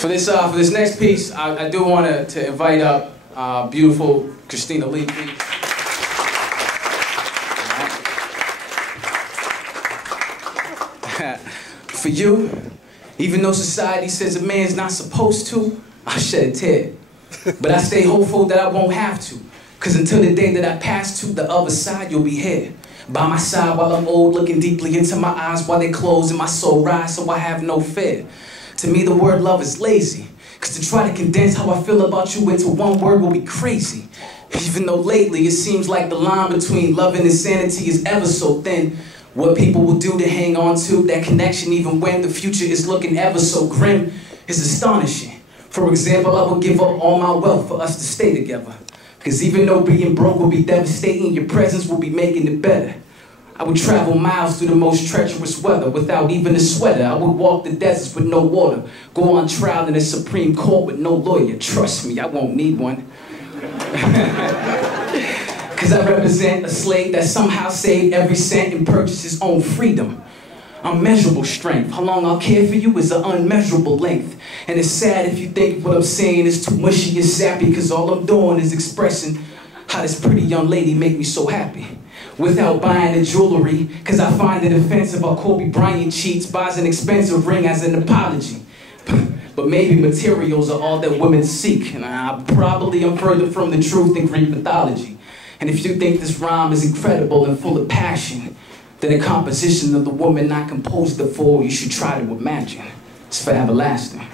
For this next piece, I do want to invite up beautiful Christina Lee, please. For you, even though society says a man's not supposed to, I shed a tear. But I stay hopeful that I won't have to. Cause until the day that I pass to the other side, you'll be here. By my side while I'm old, looking deeply into my eyes while they close and my soul rise, so I have no fear. To me, the word love is lazy. Cause to try to condense how I feel about you into one word will be crazy. Even though lately it seems like the line between love and insanity is ever so thin. What people will do to hang on to that connection even when the future is looking ever so grim is astonishing. For example, I would give up all my wealth for us to stay together. Cause even though being broke will be devastating, your presence will be making it better. I would travel miles through the most treacherous weather without even a sweater. I would walk the deserts with no water, go on trial in the Supreme Court with no lawyer. Trust me, I won't need one. Cause I represent a slave that somehow saved every cent and purchased his own freedom. Unmeasurable strength. How long I'll care for you is an unmeasurable length. And it's sad if you think what I'm saying is too mushy and sappy, cause all I'm doing is expressing how this pretty young lady make me so happy. Without buying the jewelry, cause I find it offensive how Kobe Bryant cheats, buys an expensive ring as an apology. But maybe materials are all that women seek, and I probably am further from the truth than Greek mythology. And if you think this rhyme is incredible and full of passion, then a composition of the woman I composed it for, you should try to imagine. It's for everlasting.